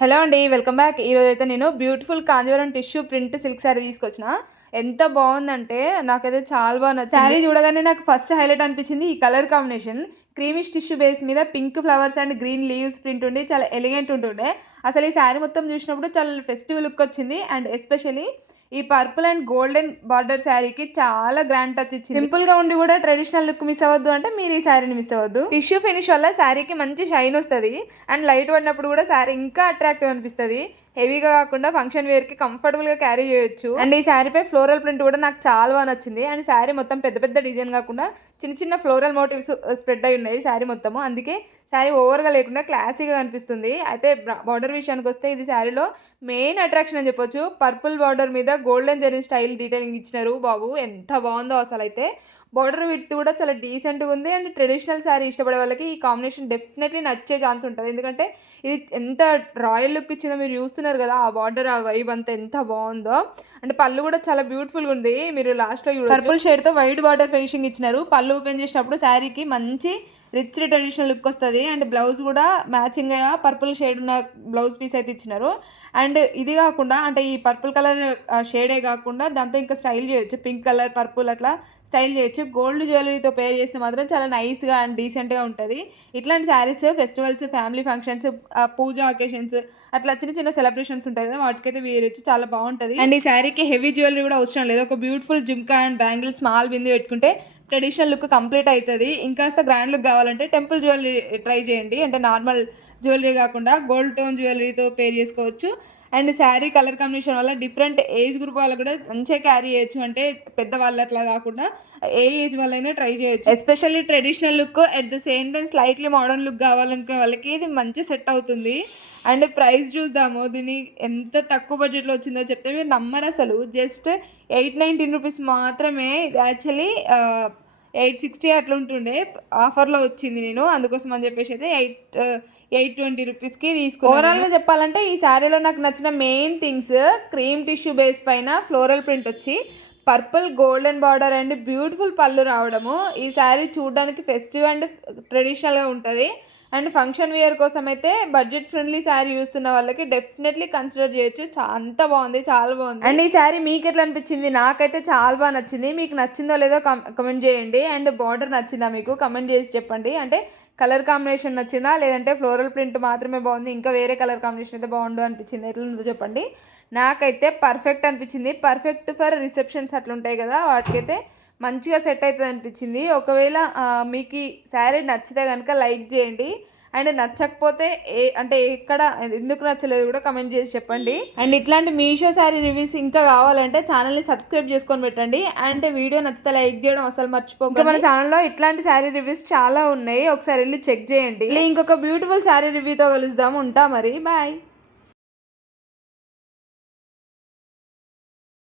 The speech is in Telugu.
హలో అండి, వెల్కమ్ బ్యాక్. ఈరోజు అయితే నేను beautiful Kanjeevaram tissue print silk sari తీసుకొచ్చిన. ఎంత బాగుందంటే నాకైతే చాలా బాగా నచ్చింది. శారీ చూడగానే నాకు ఫస్ట్ హైలైట్ అనిపించింది ఈ colour combination. Creamish tissue base మీద pink flowers and green leaves print ఉండి చాలా ఎలిగెంట్ ఉంటుండే. అసలు ఈ శారీ మొత్తం చూసినప్పుడు చాలా ఫెస్టివల్ లుక్ వచ్చింది. అండ్ ఎస్పెషల్లీ ఈ పర్పుల్ అండ్ గోల్డెన్ బార్డర్ శారీకి చాలా గ్రాండ్ టచ్ ఇచ్చింది. సింపుల్ గా ఉండి కూడా ట్రెడిషనల్ లుక్ మిస్ అవ్వద్దు అంటే మీరు ఈ శారీని మిస్ అవ్వద్దు. టిష్యూ ఫినిష్ వల్ల శారీకి మంచి షైన్ వస్తుంది. అండ్ లైట్ పడినప్పుడు కూడా శారీ ఇంకా అట్రాక్టివ్ అనిపిస్తుంది. హెవీగా కాకుండా ఫంక్షన్ వేర్ కి కంఫర్టబుల్ గా క్యారీ చేయొచ్చు. అండ్ ఈ శారీపై ఫ్లోరల్ ప్రింట్ కూడా నాకు చాలా బాగా నచ్చింది. అండ్ శారీ మొత్తం పెద్ద పెద్ద డిజైన్ కాకుండా చిన్న చిన్న ఫ్లోరల్ మోటివ్స్ స్ప్రెడ్ అయి ఉన్నాయి శారీ మొత్తము. అందుకే శారీ ఓవర్గా లేకుండా క్లాసీగా అనిపిస్తుంది. అయితే బార్డర్ విషయానికి వస్తే ఇది శారీలో మెయిన్ అట్రాక్షన్ అని చెప్పొచ్చు. పర్పుల్ బార్డర్ మీద గోల్డెన్ జరీ స్టైల్ డీటెయిలింగ్ ఇచ్చినారు. బాబు ఎంత బాగుందో అసలు. అయితే బార్డర్ విత్ కూడా చాలా డీసెంట్గా ఉంది. అండ్ ట్రెడిషనల్ శారీ ఇష్టపడే వాళ్ళకి ఈ కాంబినేషన్ డెఫినెట్లీ నచ్చే ఛాన్స్ ఉంటుంది. ఎందుకంటే ఇది ఎంత రాయల్ లుక్ ఇచ్చిందో మీరు చూస్తున్నారు కదా. ఆ బార్డర్ ఆ వైబ్ అంతా ఎంత బాగుందో. అంటే పళ్ళు కూడా చాలా బ్యూటిఫుల్గా ఉంది. మీరు లాస్ట్లో పర్పుల్ షేడ్తో వైట్ బార్డర్ ఫినిషింగ్ ఇచ్చినారు. పళ్ళు ఓపెన్ చేసినప్పుడు శారీకి మంచి రిచ్ ట్రెడిషనల్ లుక్ వస్తుంది. అండ్ బ్లౌజ్ కూడా మ్యాచింగ్గా పర్పుల్ షేడ్ ఉన్న బ్లౌజ్ పీస్ అయితే ఇచ్చినారు. అండ్ ఇది కాకుండా అంటే ఈ పర్పుల్ కలర్ షేడే కాకుండా దాంతో ఇంకా స్టైల్ చేయొచ్చు. పింక్ కలర్ పర్పుల్ అట్లా స్టైల్ చేయొచ్చు. గోల్డ్ జ్యువెలరీతో పేర్ చేస్తే మాత్రం చాలా నైస్గా అండ్ డీసెంట్గా ఉంటుంది. ఇట్లాంటి శారీస్ ఫెస్టివల్స్, ఫ్యామిలీ ఫంక్షన్స్, పూజ అకేషన్స్ అట్లా చిన్న చిన్న సెలబ్రేషన్స్ ఉంటాయి కదా, వాటికైతే వేయచ్చు. చాలా బాగుంటుంది. అండ్ ఈ శారీకి హెవీ జ్యువెలరీ కూడా అవసరం లేదు. ఒక beautiful jhumka and bangle small bindi పెట్టుకుంటే ట్రెడిషనల్ లుక్ కంప్లీట్ అవుతుంది. ఇంకాస్త గ్రాండ్ లుక్ కావాలంటే టెంపుల్ జ్యువెలరీ ట్రై చేయండి. అంటే నార్మల్ జ్యువెలరీ కాకుండా గోల్డ్ టోన్ జ్యువెలరీతో పేర్ చేసుకోవచ్చు. అండ్ శారీ కలర్ కాంబినేషన్ వల్ల డిఫరెంట్ ఏజ్ గ్రూప్ వాళ్ళు కూడా మంచిగా క్యారీ చేయొచ్చు. అంటే పెద్దవాళ్ళు అట్లా కాకుండా ఏ ఏజ్ వాళ్ళైనా ట్రై చేయొచ్చు. Especially traditional look at the same time slightly modern look కావాలనుకునే వాళ్ళకి ఇది మంచి సెట్ అవుతుంది. అండ్ ప్రైస్ చూద్దాము, దీన్ని ఎంత తక్కువ బడ్జెట్లో వచ్చిందో చెప్తే మీరు నమ్మరు అసలు. జస్ట్ 819 రూపీస్ మాత్రమే. ఇది యాక్చువల్లీ 860 అట్లా ఉంటుండే, ఆఫర్లో వచ్చింది. నేను అందుకోసం అని చెప్పేసి అయితే 820 రూపీస్కి తీసుకో. ఓవరాల్గా చెప్పాలంటే ఈ శారీలో నాకు నచ్చిన main things cream tissue base పైన ఫ్లోరల్ ప్రింట్ వచ్చి purple golden border and beautiful పళ్ళు రావడము. ఈ శారీ చూడడానికి ఫెస్టివ్ అండ్ ట్రెడిషనల్గా ఉంటుంది. అండ్ ఫంక్షన్ వేర్ కోసం అయితే బడ్జెట్ ఫ్రెండ్లీ శారీ చూస్తున్న వాళ్ళకి డెఫినెట్లీ కన్సిడర్ చేయొచ్చు. అంత బాగుంది, చాలా బాగుంది. అండ్ ఈ శారీ మీకు ఎట్లా అనిపించింది? నాకైతే చాలా బాగా నచ్చింది. మీకు నచ్చిందో లేదో కమెంట్ చేయండి. అండ్ బార్డర్ నచ్చిందా మీకు? కమెంట్ చేసి చెప్పండి. అంటే కలర్ కాంబినేషన్ నచ్చిందా, లేదంటే ఫ్లోరల్ ప్రింట్ మాత్రమే బాగుంది, ఇంకా వేరే కలర్ కాంబినేషన్ అయితే బాగుండు అనిపించింది? ఎట్లా ఉందో చెప్పండి. నాకైతే పర్ఫెక్ట్ అనిపించింది. పర్ఫెక్ట్ ఫర్ రిసెప్షన్స్ అట్లుంటాయి కదా, వాటికైతే మంచిగా సెట్ అవుతుంది అనిపించింది. ఒకవేళ మీకు ఈ శారీ నచ్చితే కనుక లైక్ చేయండి. అండ్ నచ్చకపోతే అంటే ఎక్కడ ఎందుకు నచ్చలేదు కూడా కమెంట్ చేసి చెప్పండి. అండ్ ఇట్లాంటి మీషో శారీ రివ్యూస్ ఇంకా కావాలంటే ఛానల్ని సబ్స్క్రైబ్ చేసుకొని పెట్టండి. అండ్ వీడియో నచ్చితే లైక్ చేయడం అసలు మర్చిపోకండి. మన ఛానల్లో ఇట్లాంటి శారీ రివ్యూస్ చాలా ఉన్నాయి, ఒకసారి వెళ్ళి చెక్ చేయండి. ఇంకొక బ్యూటిఫుల్ శారీ రివ్యూతో కలుద్దాము. ఉంటా మరి, బాయ్.